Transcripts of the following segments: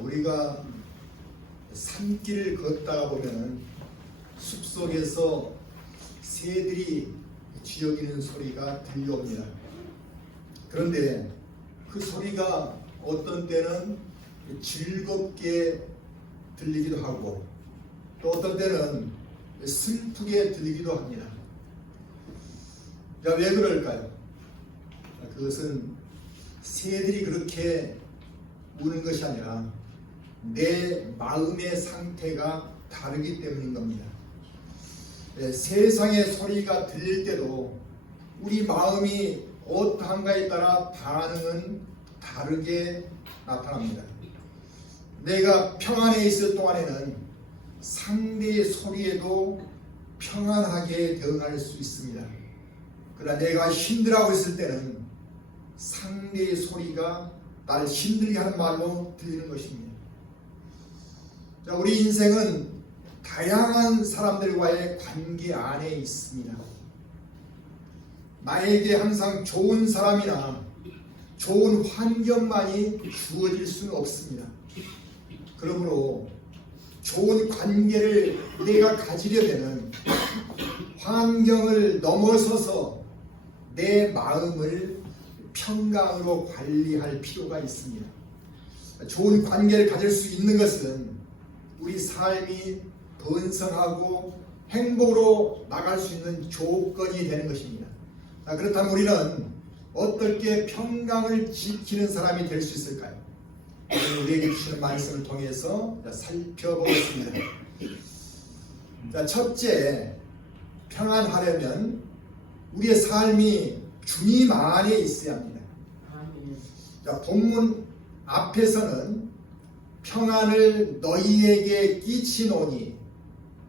우리가 산길을 걷다가 보면 숲속에서 새들이 쥐어기는 소리가 들려옵니다. 그런데 그 소리가 어떤 때는 즐겁게 들리기도 하고 또 어떤 때는 슬프게 들리기도 합니다. 왜 그럴까요? 그것은 새들이 그렇게 우는 것이 아니라 내 마음의 상태가 다르기 때문인 겁니다. 세상의 소리가 들릴 때도 우리 마음이 어떠한가에 따라 반응은 다르게 나타납니다. 내가 평안에 있을 동안에는 상대의 소리에도 평안하게 대응할 수 있습니다. 그러나 내가 힘들어하고 있을 때는 상대의 소리가 나를 힘들게 하는 말로 들리는 것입니다. 우리 인생은 다양한 사람들과의 관계 안에 있습니다. 나에게 항상 좋은 사람이나 좋은 환경만이 주어질 수는 없습니다. 그러므로 좋은 관계를 내가 가지려면 환경을 넘어서서 내 마음을 평강으로 관리할 필요가 있습니다. 좋은 관계를 가질 수 있는 것은 우리 삶이 번성하고 행복으로 나갈 수 있는 조건이 되는 것입니다. 그렇다면 우리는 어떻게 평강을 지키는 사람이 될 수 있을까요? 우리에게 주시는 말씀을 통해서 살펴보겠습니다. 첫째, 평안하려면 우리의 삶이 주님 안에 있어야 합니다. 본문 앞에서는 평안을 너희에게 끼치노니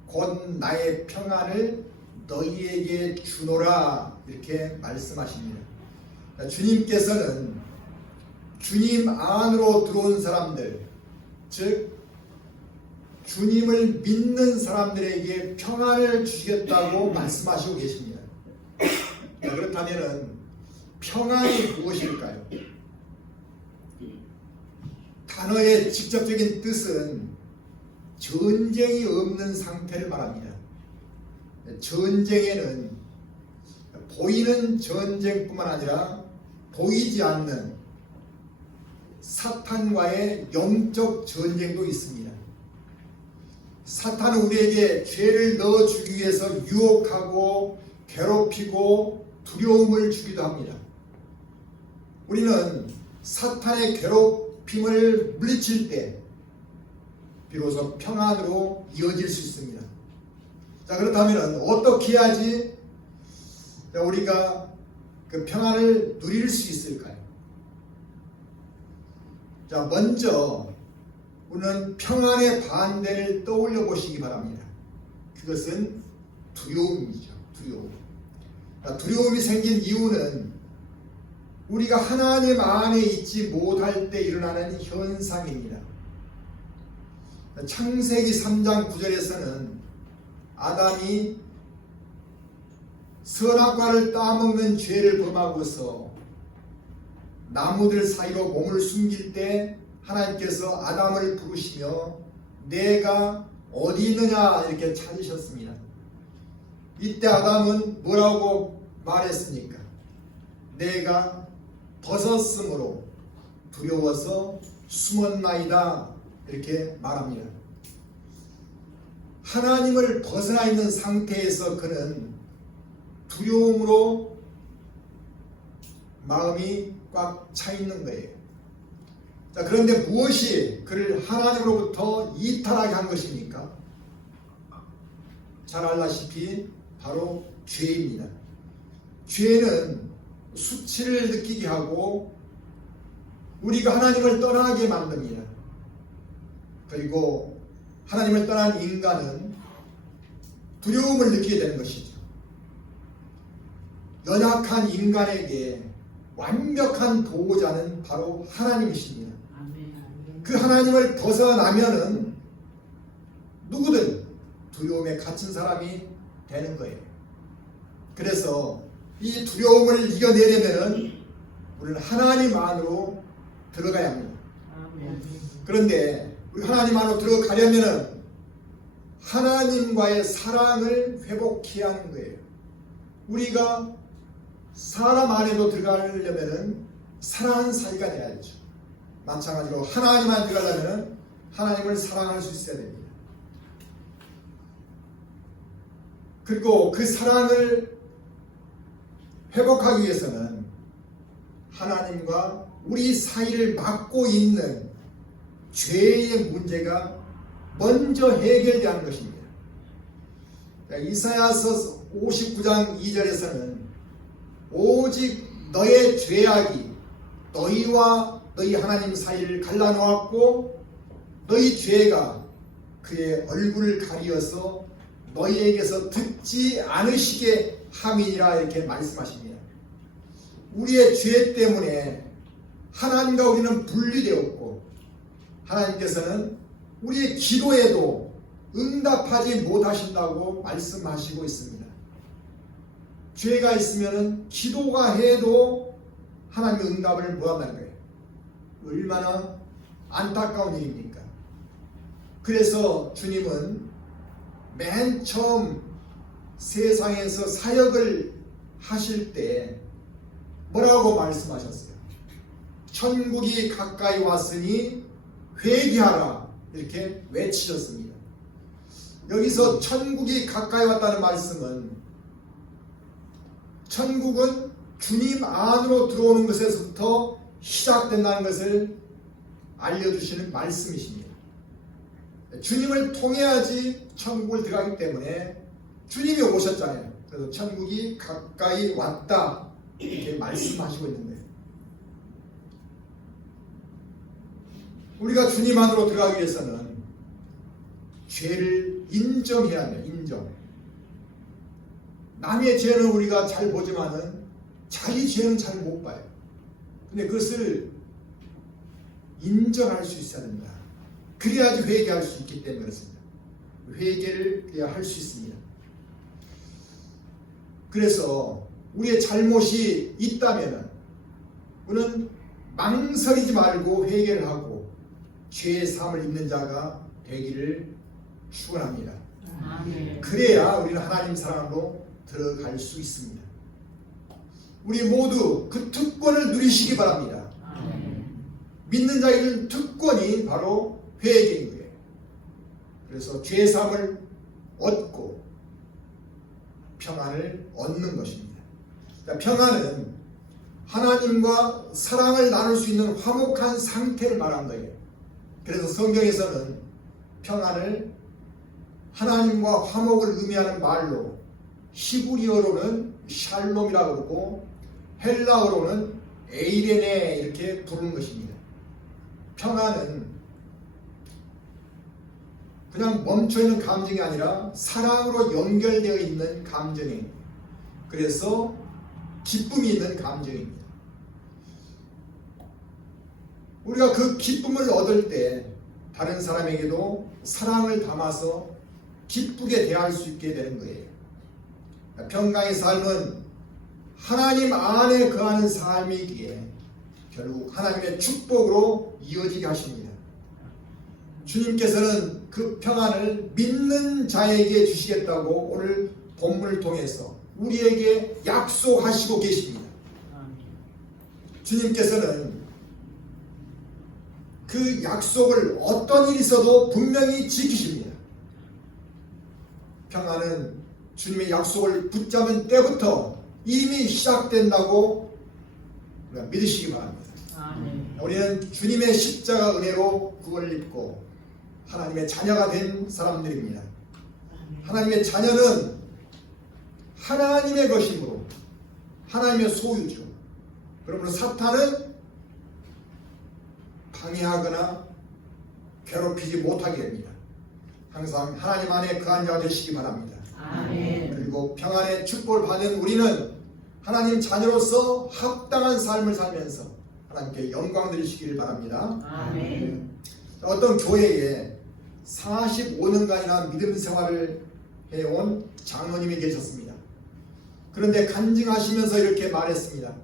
곧 나의 평안을 너희에게 주노라 이렇게 말씀하십니다. 주님께서는 주님 안으로 들어온 사람들, 즉 주님을 믿는 사람들에게 평안을 주시겠다고 말씀하시고 계십니다. 그렇다면 평안이 무엇일까요? 단어의 직접적인 뜻은 전쟁이 없는 상태를 말합니다. 전쟁에는 보이는 전쟁뿐만 아니라 보이지 않는 사탄과의 영적 전쟁도 있습니다. 사탄은 우리에게 죄를 넣어주기 위해서 유혹하고 괴롭히고 두려움을 주기도 합니다. 우리는 사탄의 괴롭힘을 물리칠 때 비로소 평안으로 이어질 수 있습니다. 그렇다면 어떻게 해야지 우리가 그 평안을 누릴 수 있을까요? 먼저 우리는 평안의 반대를 떠올려 보시기 바랍니다. 그것은 두려움이죠. 두려움이 생긴 이유는 우리가 하나님 안에 있지 못할 때 일어나는 현상입니다. 창세기 3장 9절에서는 아담이 선악과를 따먹는 죄를 범하고서 나무들 사이로 몸을 숨길 때 하나님께서 아담을 부르시며 내가 어디 있느냐 이렇게 찾으셨습니다. 이때 아담은 뭐라고 말했습니까? 내가 벗었으므로 두려워서 숨었나이다 이렇게 말합니다. 하나님을 벗어나 있는 상태에서 그는 두려움으로 마음이 꽉 차 있는 거예요. 그런데 무엇이 그를 하나님으로부터 이탈하게 한 것입니까? 잘 알다시피 바로 죄입니다. 죄는 수치를 느끼게 하고 우리가 하나님을 떠나게 만듭니다. 그리고 하나님을 떠난 인간은 두려움을 느끼게 되는 것이죠. 연약한 인간에게 완벽한 보호자는 바로 하나님이십니다. 그 하나님을 벗어나면은 누구든 두려움에 갇힌 사람이 되는 거예요. 그래서 이 두려움을 이겨내려면 우리는 하나님 안으로 들어가야 합니다. 그런데 우리 하나님 안으로 들어가려면 하나님과의 사랑을 회복해야 하는 거예요. 우리가 사람 안에도 들어가려면 사랑하는 사이가 돼야죠. 마찬가지로 하나님 안에 들어가려면 하나님을 사랑할 수 있어야 됩니다. 그리고 그 사랑을 회복하기 위해서는 하나님과 우리 사이를 막고 있는 죄의 문제가 먼저 해결되어야 하는 것입니다. 이사야서 59장 2절에서는 오직 너의 죄악이 너희와 너희 하나님 사이를 갈라놓았고 너희 죄가 그의 얼굴을 가리어서 너희에게서 듣지 않으시게 함이니라 이렇게 말씀하십니다. 우리의 죄 때문에 하나님과 우리는 분리되었고 하나님께서는 우리의 기도에도 응답하지 못하신다고 말씀하시고 있습니다. 죄가 있으면 기도가 해도 하나님의 응답을 못한다는 거예요. 얼마나 안타까운 일입니까? 그래서 주님은 맨 처음 세상에서 사역을 하실 때 뭐라고 말씀하셨어요? 천국이 가까이 왔으니 회개하라 이렇게 외치셨습니다. 여기서 천국이 가까이 왔다는 말씀은 천국은 주님 안으로 들어오는 것에서부터 시작된다는 것을 알려주시는 말씀이십니다. 주님을 통해야지 천국을 들어가기 때문에 주님이 오셨잖아요. 그래서 천국이 가까이 왔다 이렇게 말씀하시고 있는 거예요. 우리가 주님 안으로 들어가기 위해서는 죄를 인정해야 해요. 인정. 남의 죄는 우리가 잘 보지만은 자기 죄는 잘 못 봐요. 근데 그것을 인정할 수 있어야 됩니다. 그래야지 회개할 수 있기 때문에 그렇습니다. 회개를 해야 할 수 있습니다. 그래서 우리의 잘못이 있다면 우리는 망설이지 말고 회개를 하고 죄의 사함을 입는 자가 되기를 축원합니다. 그래야 우리는 하나님 사랑으로 들어갈 수 있습니다. 우리 모두 그 특권을 누리시기 바랍니다. 믿는 자에게는 특권이 바로 회개인 거예요. 그래서 죄의 사함을 얻고 평안을 얻는 것입니다. 평안은 하나님과 사랑을 나눌 수 있는 화목한 상태를 말한 거예요. 그래서 성경에서는 평안을 하나님과 화목을 의미하는 말로 히브리어로는 샬롬이라고 그러고 헬라어로는 에이레네 이렇게 부르는 것입니다. 평안은 그냥 멈춰있는 감정이 아니라 사랑으로 연결되어 있는 감정입니다. 그래서 기쁨이 있는 감정입니다. 우리가 그 기쁨을 얻을 때 다른 사람에게도 사랑을 담아서 기쁘게 대할 수 있게 되는 거예요. 평강의 삶은 하나님 안에 거하는 삶이기에 결국 하나님의 축복으로 이어지게 하십니다. 주님께서는 그 평안을 믿는 자에게 주시겠다고 오늘 본문을 통해서 우리에게 약속하시고 계십니다. 주님께서는 그 약속을 어떤 일이 있어도 분명히 지키십니다. 평안은 주님의 약속을 붙잡은 때부터 이미 시작된다고 믿으시기 바랍니다. 우리는 주님의 십자가 은혜로 구원을 입고 하나님의 자녀가 된 사람들입니다. 하나님의 자녀는 하나님의 것이므로 하나님의 소유죠. 그러므로 사탄은 방해하거나 괴롭히지 못하게 됩니다. 항상 하나님 안에 거한 자가 되시기 바랍니다. 아멘. 그리고 평안의 축복을 받은 우리는 하나님 자녀로서 합당한 삶을 살면서 하나님께 영광 드리시기를 바랍니다. 아멘. 어떤 교회에 45년간이나 믿음 생활을 해온 장로님이 계셨습니다. 그런데 간증하시면서 이렇게 말했습니다.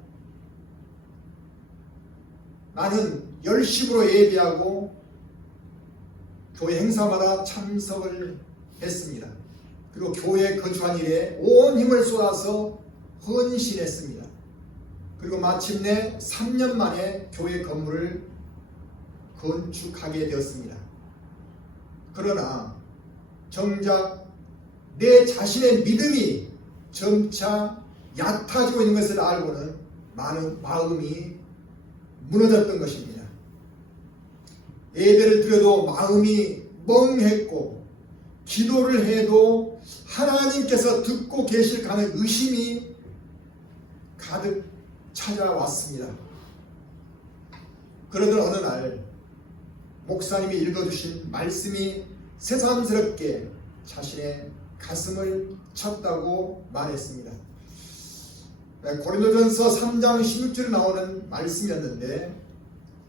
나는 열심으로 예배하고 교회 행사마다 참석을 했습니다. 그리고 교회에 거주한 일에 온 힘을 쏟아서 헌신했습니다. 그리고 마침내 3년 만에 교회 건물을 건축하게 되었습니다. 그러나 정작 내 자신의 믿음이 점차 얕아지고 있는 것을 알고는 마음이 무너졌던 것입니다. 예배를 드려도 마음이 멍했고 기도를 해도 하나님께서 듣고 계실까 하는 의심이 가득 찾아왔습니다. 그러던 어느 날 목사님이 읽어주신 말씀이 새삼스럽게 자신의 가슴을 쳤다고 말했습니다. 고린도전서 3장 16절에 나오는 말씀이었는데,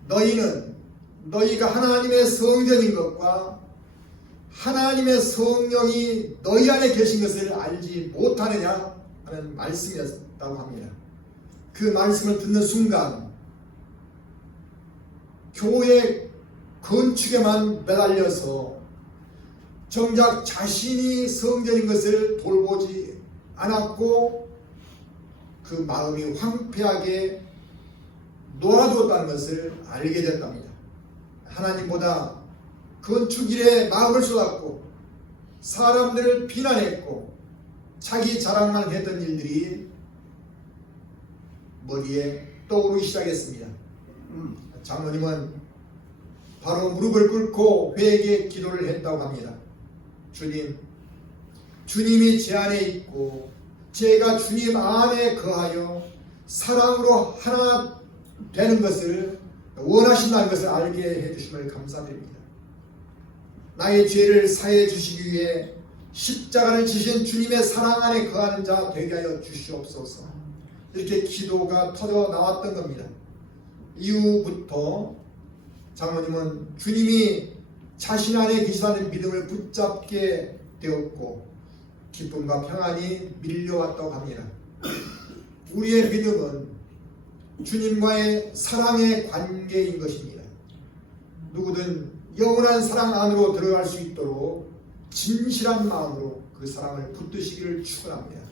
너희는 너희가 하나님의 성전인 것과 하나님의 성령이 너희 안에 계신 것을 알지 못하느냐 하는 말씀이었다고 합니다. 그 말씀을 듣는 순간 교회 건축에만 매달려서 정작 자신이 성전인 것을 돌보지 않았고 그 마음이 황폐하게 놓아두었다는 것을 알게 됐답니다. 하나님보다 건축일에 마음을 쏟았고 사람들을 비난했고 자기 자랑만 했던 일들이 머리에 떠오르기 시작했습니다. 장로님은 바로 무릎을 꿇고 회개 기도를 했다고 합니다. 주님이 제 안에 있고 제가 주님 안에 거하여 사랑으로 하나 되는 것을 원하신다는 것을 알게 해주심을 감사드립니다. 나의 죄를 사해 주시기 위해 십자가를 지신 주님의 사랑 안에 거하는 자 되게 하여 주시옵소서. 이렇게 기도가 터져 나왔던 겁니다. 이후부터 장로님은 주님이 자신 안에 계시다는 믿음을 붙잡게 되었고 기쁨과 평안이 밀려왔다고 합니다. 우리의 믿음은 주님과의 사랑의 관계인 것입니다. 누구든 영원한 사랑 안으로 들어갈 수 있도록 진실한 마음으로 그 사랑을 붙드시기를 축원합니다.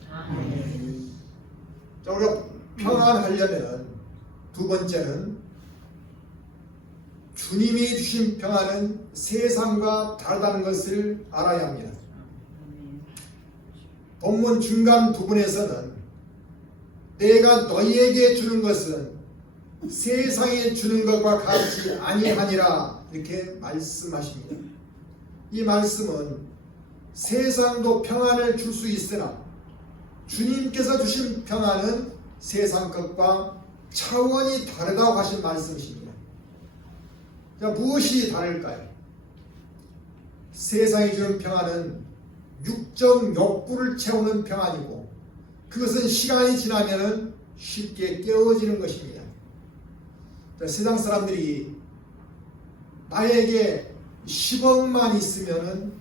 자, 우리가 평안하려면 두 번째는 주님이 주신 평안은 세상과 다르다는 것을 알아야 합니다. 본문 중간 부분에서는 내가 너희에게 주는 것은 세상에 주는 것과 같이 아니하니라 이렇게 말씀하십니다. 이 말씀은 세상도 평안을 줄 수 있으나 주님께서 주신 평안은 세상 것과 차원이 다르다고 하신 말씀이십니다. 자, 무엇이 다를까요? 세상이 주는 평안은 육적 욕구를 채우는 평안이고 그것은 시간이 지나면 쉽게 깨어지는 것입니다. 자, 세상 사람들이 나에게 10억만 있으면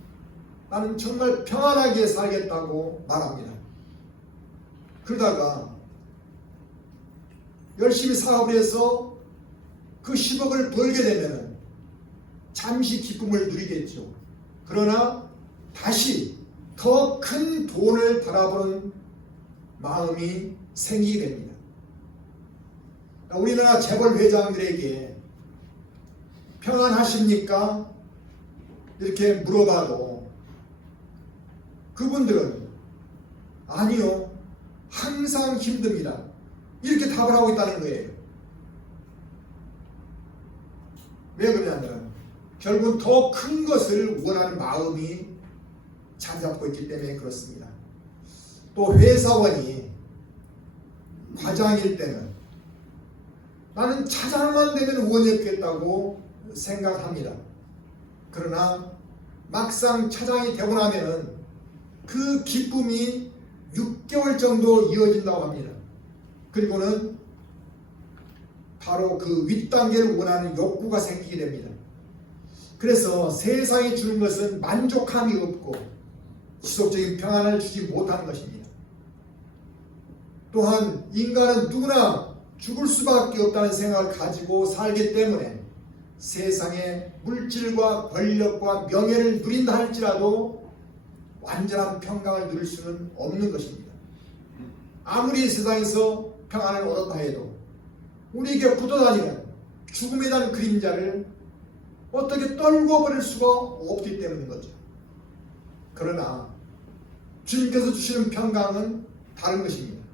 나는 정말 평안하게 살겠다고 말합니다. 그러다가 열심히 사업을 해서 그 10억을 벌게 되면 잠시 기쁨을 누리겠죠. 그러나 다시 더 큰 돈을 바라보는 마음이 생기게 됩니다. 우리나라 재벌 회장들에게 평안하십니까? 이렇게 물어봐도 그분들은 아니요, 항상 힘듭니다. 이렇게 답을 하고 있다는 거예요. 왜 그러냐면 결국은 더 큰 것을 원하는 마음이 자리 잡고 있기 때문에 그렇습니다. 또 회사원이 과장일 때는 나는 차장만 되면 원했겠다고 생각합니다. 그러나 막상 차장이 되고 나면은 그 기쁨이 6개월 정도 이어진다고 합니다. 그리고는 바로 그 윗단계를 원하는 욕구가 생기게 됩니다. 그래서 세상이 주는 것은 만족함이 없고 지속적인 평안을 주지 못하는 것입니다. 또한 인간은 누구나 죽을 수밖에 없다는 생각을 가지고 살기 때문에 세상의 물질과 권력과 명예를 누린다 할지라도 완전한 평강을 누릴 수는 없는 것입니다. 아무리 세상에서 평안을 얻었다 해도 우리에게 붙어다니는 죽음에 대한 그림자를 어떻게 떨고 버릴 수가 없기 때문인 거죠. 그러나 주님께서 주시는 평강은 다른 것입니다.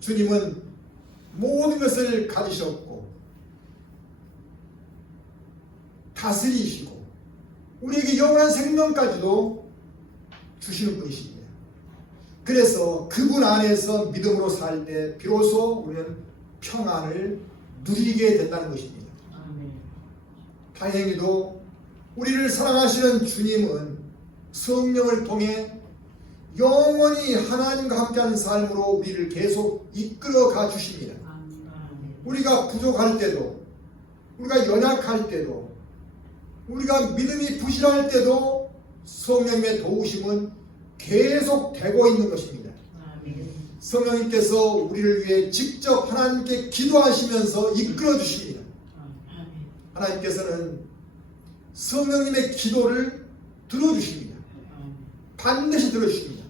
주님은 모든 것을 가지셨고 다스리시고 우리에게 영원한 생명까지도 주시는 분이십니다. 그래서 그분 안에서 믿음으로 살 때 비로소 우리는 평안을 누리게 된다는 것입니다. 다행히도 우리를 사랑하시는 주님은 성령을 통해 영원히 하나님과 함께하는 삶으로 우리를 계속 이끌어 가 주십니다. 우리가 부족할 때도, 우리가 연약할 때도, 우리가 믿음이 부실할 때도 성령님의 도우심은 계속 되고 있는 것입니다. 성령님께서 우리를 위해 직접 하나님께 기도하시면서 이끌어 주십니다. 하나님께서는 성령님의 기도를 들어주십니다. 반드시 들어주십니다.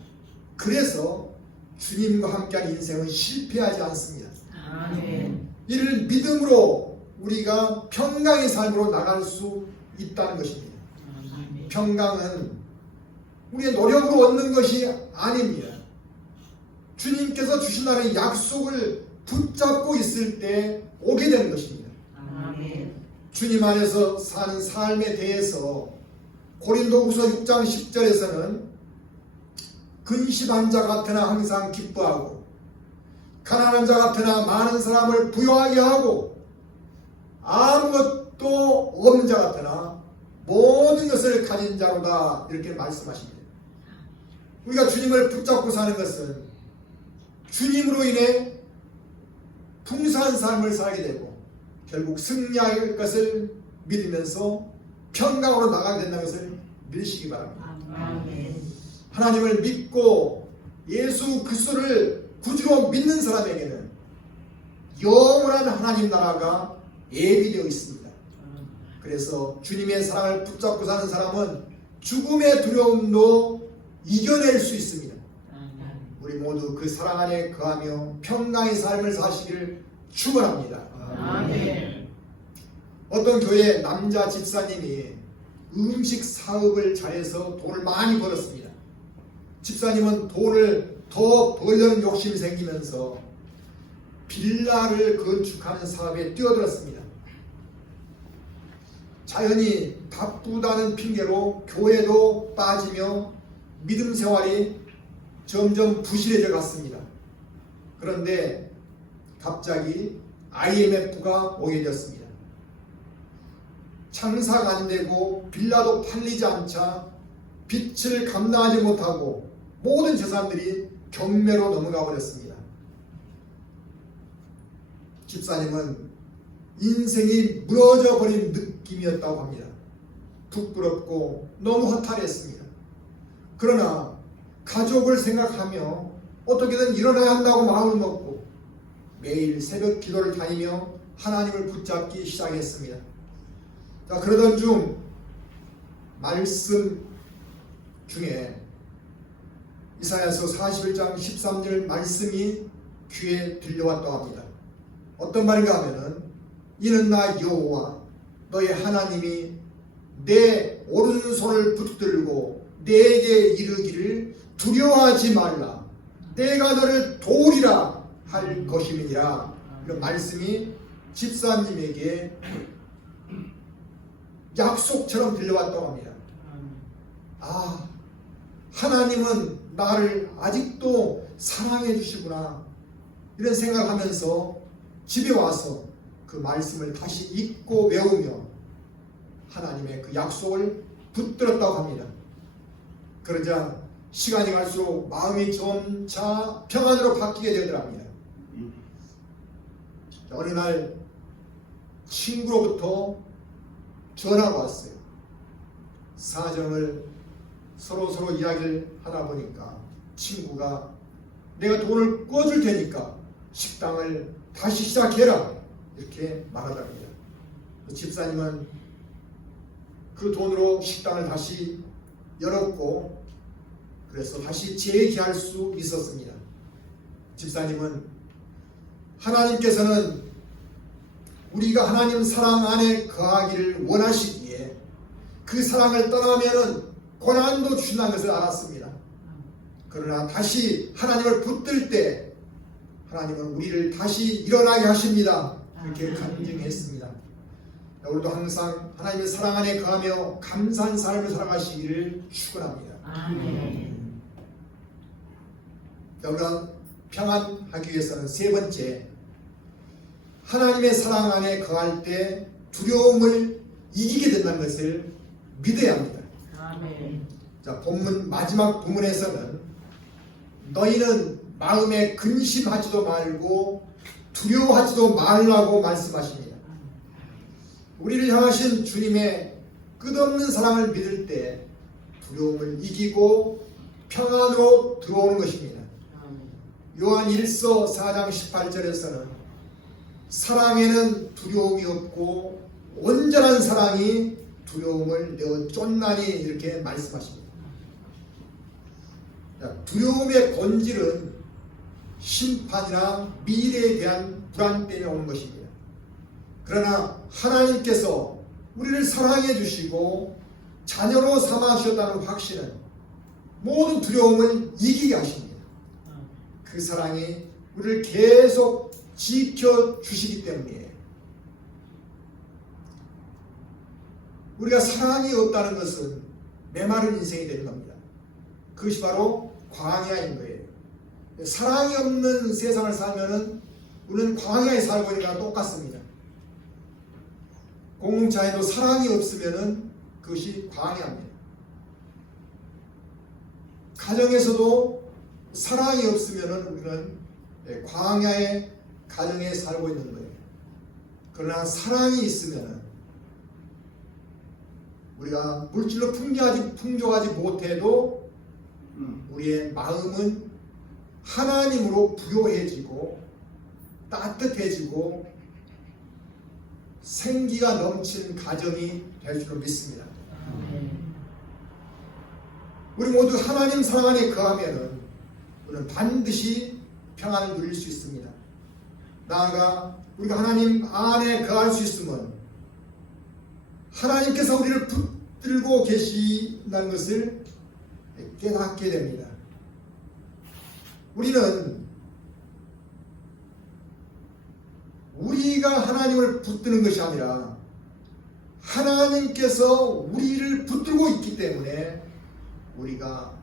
그래서 주님과 함께한 인생은 실패하지 않습니다. 이를 믿음으로 우리가 평강의 삶으로 나갈 수 있다는 것입니다. 평강은 우리의 노력으로 얻는 것이 아닙니다. 주님께서 주신다는 약속을 붙잡고 있을 때 오게 되는 것입니다. 주님 안에서 사는 삶에 대해서 고린도후서 6장 10절에서는 근심한 자 같으나 항상 기뻐하고 가난한 자 같으나 많은 사람을 부유하게 하고 아무것도 없는 자 같으나 모든 것을 가진 자로다 이렇게 말씀하십니다. 우리가 주님을 붙잡고 사는 것은 주님으로 인해 풍성한 삶을 살게 되고 결국 승리할 것을 믿으면서 평강으로 나가게 된다는 것을 믿으시기 바랍니다. 하나님을 믿고 예수 그리스도를 구주로 믿는 사람에게는 영원한 하나님 나라가 예비되어 있습니다. 그래서 주님의 사랑을 붙잡고 사는 사람은 죽음의 두려움도 이겨낼 수 있습니다. 우리 모두 그 사랑 안에 거하며 평강의 삶을 사시기를 축원합니다. 어떤 교회 남자 집사님이 음식 사업을 잘해서 돈을 많이 벌었습니다. 집사님은 돈을 더 벌려는 욕심이 생기면서 빌라를 건축하는 사업에 뛰어들었습니다. 자연히 바쁘다는 핑계로 교회도 빠지며 믿음 생활이 점점 부실해져 갔습니다. 그런데 갑자기 IMF가 오게 되었습니다. 장사가 안 되고 빌라도 팔리지 않자 빚을 감당하지 못하고 모든 재산들이 경매로 넘어가 버렸습니다. 집사님은 인생이 무너져 버린 느낌이었다고 합니다. 부끄럽고 너무 허탈했습니다. 그러나 가족을 생각하며 어떻게든 일어나야 한다고 마음을 먹고 매일 새벽 기도를 다니며 하나님을 붙잡기 시작했습니다. 자, 그러던 중 말씀 중에 이사야서 41장 13절 말씀이 귀에 들려왔다고 합니다. 어떤 말인가 하면은 이는 나 여호와 너의 하나님이 내 오른손을 붙들고 내게 이르기를 두려워하지 말라 내가 너를 도우리라 할 것임이니라. 이런 말씀이 집사님에게 약속처럼 들려왔다고 합니다. 아, 하나님은 나를 아직도 사랑해 주시구나 이런 생각하면서 집에 와서 그 말씀을 다시 읽고 외우며 하나님의 그 약속을 붙들었다고 합니다. 그러자 시간이 갈수록 마음이 점차 평안으로 바뀌게 되더랍니다. 어느 날 친구로부터 전화가 왔어요. 사정을 서로 이야기를 하다 보니까 친구가 내가 돈을 꿔줄 테니까 식당을 다시 시작해라 이렇게 말하답니다. 집사님은 그 돈으로 식당을 다시 열었고 그래서 다시 재기할 수 있었습니다. 집사님은 하나님께서는 우리가 하나님 사랑 안에 거하기를 원하시기에 그 사랑을 떠나면은 고난도 주신다는 것을 알았습니다. 그러나 다시 하나님을 붙들 때 하나님은 우리를 다시 일어나게 하십니다. 그렇게 간증했습니다. 우리도 항상 하나님의 사랑 안에 거하며 감사한 삶을 살아가시기를 축원합니다. 아멘. 우리가 평안하기 위해서는 세 번째, 하나님의 사랑 안에 거할 때 두려움을 이기게 된다는 것을 믿어야 합니다. 아멘. 자, 본문 마지막 부문에서는 너희는 마음에 근심하지도 말고 두려워하지도 말라고 말씀하십니다. 우리를 향하신 주님의 끝없는 사랑을 믿을 때 두려움을 이기고 평안으로 들어오는 것입니다. 요한 1서 4장 18절에서는 사랑에는 두려움이 없고 온전한 사랑이 두려움을 내어 쫓나니 이렇게 말씀하십니다. 두려움의 본질은 심판이나 미래에 대한 불안 때문에 오는 것입니다. 그러나 하나님께서 우리를 사랑해 주시고 자녀로 삼아 주셨다는 확신은 모든 두려움을 이기게 하십니다. 그 사랑이 우리를 계속 지켜주시기 때문이에요. 우리가 사랑이 없다는 것은 메마른 인생이 되는 겁니다. 그것이 바로 광야인 거예요. 사랑이 없는 세상을 살면은 우리는 광야에 살고 있는 거랑 똑같습니다. 공동체에도 사랑이 없으면은 그것이 광야입니다. 가정에서도 사랑이 없으면은 우리는 광야의 가정에 살고 있는 거예요. 그러나 사랑이 있으면은 우리가 물질로 풍족하지 못해도 우리의 마음은 하나님으로 부요해지고 따뜻해지고 생기가 넘치는 가정이 될 줄로 믿습니다. 우리 모두 하나님 사랑 안에 거하면은 우리는 반드시 평안을 누릴 수 있습니다. 나아가 우리가 하나님 안에 거할 수 있으면 하나님께서 우리를 붙들고 계신다는 것을 깨닫게 됩니다. 우리는 우리가 하나님을 붙드는 것이 아니라 하나님께서 우리를 붙들고 있기 때문에 우리가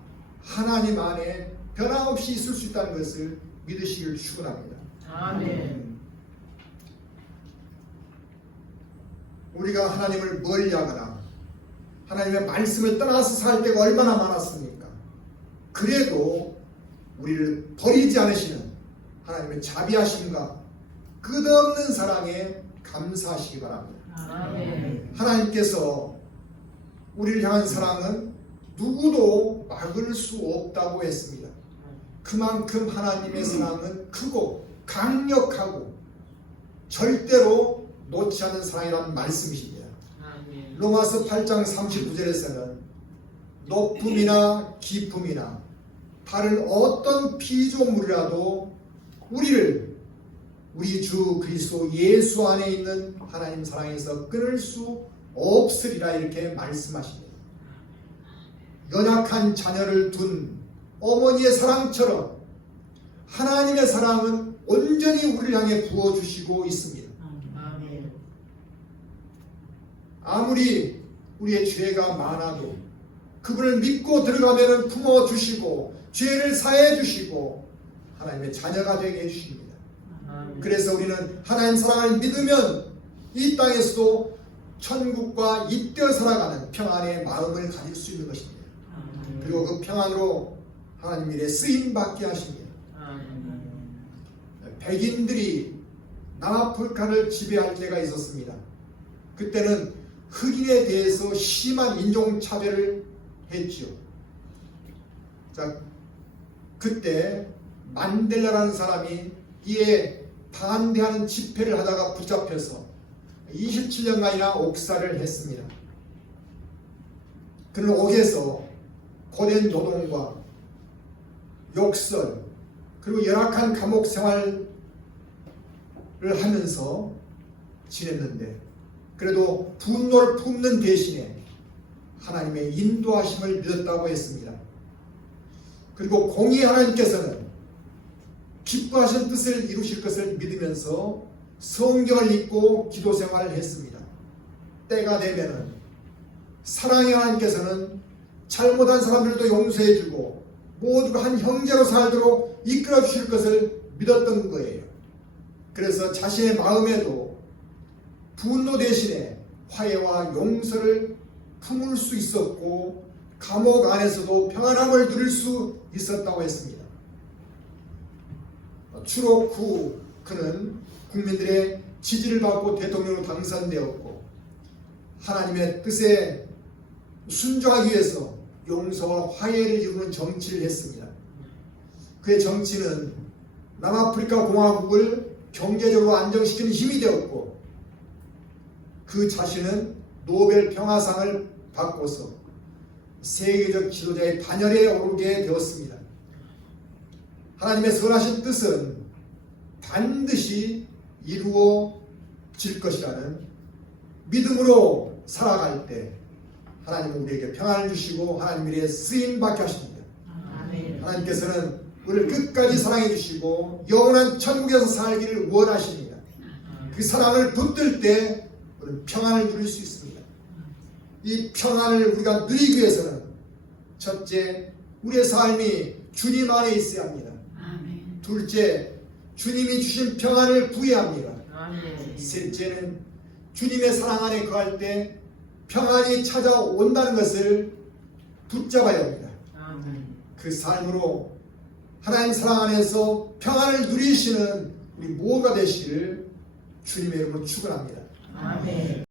하나님 안에 변함없이 있을 수 있다는 것을 믿으시기를 축원합니다. 아멘. 우리가 하나님을 멀리하거나 하나님의 말씀을 떠나서 살 때가 얼마나 많았습니까? 그래도 우리를 버리지 않으시는 하나님의 자비하심과 끝없는 사랑에 감사하시기 바랍니다. 아멘. 하나님께서 우리를 향한 사랑은 누구도 막을 수 없다고 했습니다. 그만큼 하나님의 사랑은 크고 강력하고 절대로 놓지 않는 사랑이라는 말씀이십니다. 아멘. 로마서 8장 39절에서는 높음이나 깊음이나 다른 어떤 피조물이라도 우리를 우리 주 그리스도 예수 안에 있는 하나님 사랑에서 끊을 수 없으리라 이렇게 말씀하십니다. 연약한 자녀를 둔 어머니의 사랑처럼 하나님의 사랑은 온전히 우리를 향해 부어주시고 있습니다. 아멘. 아무리 우리의 죄가 많아도 그분을 믿고 들어가면 품어주시고 죄를 사해주시고 하나님의 자녀가 되게 해주십니다. 아멘. 그래서 우리는 하나님 사랑을 믿으면 이 땅에서도 천국과 잇대어 살아가는 평안의 마음을 가질 수 있는 것입니다. 아멘. 그리고 그 평안으로 하나님 일에 쓰임받게 하십니다. 아멘. 백인들이 남아프리카를 지배할 때가 있었습니다. 그때는 흑인에 대해서 심한 인종차별을 했지요. 자, 그때 만델라라는 사람이 이에 반대하는 집회를 하다가 붙잡혀서 27년간이나 옥살을 했습니다. 그는 옥에서 고된 노동과 욕설 그리고 열악한 감옥 생활을 하면서 지냈는데 그래도 분노를 품는 대신에 하나님의 인도하심을 믿었다고 했습니다. 그리고 공의 하나님께서는 기뻐하신 뜻을 이루실 것을 믿으면서 성경을 읽고 기도 생활을 했습니다. 때가 되면은 사랑의 하나님께서는 잘못한 사람들도 용서해주고 모두가 한 형제로 살도록 이끌어 주실 것을 믿었던 거예요. 그래서 자신의 마음에도 분노 대신에 화해와 용서를 품을 수 있었고 감옥 안에서도 평안함을 누릴 수 있었다고 했습니다. 추록 후 그는 국민들의 지지를 받고 대통령으로 당선되었고 하나님의 뜻에 순종하기 위해서 용서와 화해를 이루는 정치를 했습니다. 그의 정치는 남아프리카 공화국을 경제적으로 안정시키는 힘이 되었고 그 자신은 노벨 평화상을 받고서 세계적 지도자의 단열에 오르게 되었습니다. 하나님의 선하신 뜻은 반드시 이루어질 것이라는 믿음으로 살아갈 때 하나님은 우리에게 평안을 주시고 하나님 일에 쓰임받게 하십니다. 아멘. 하나님께서는 우리를 끝까지 사랑해 주시고 영원한 천국에서 살기를 원하십니다. 그 사랑을 붙들 때 우리는 평안을 누릴 수 있습니다. 이 평안을 우리가 누리기 위해서는 첫째, 우리의 삶이 주님 안에 있어야 합니다. 아멘. 둘째, 주님이 주신 평안을 구해야 합니다. 아멘. 셋째는 주님의 사랑 안에 거할 때 평안이 찾아온다는 것을 붙잡아야 합니다. 아멘. 그 삶으로 하나님 사랑 안에서 평안을 누리시는 우리 모두가 되시기를 주님의 이름으로 축원합니다. 아멘.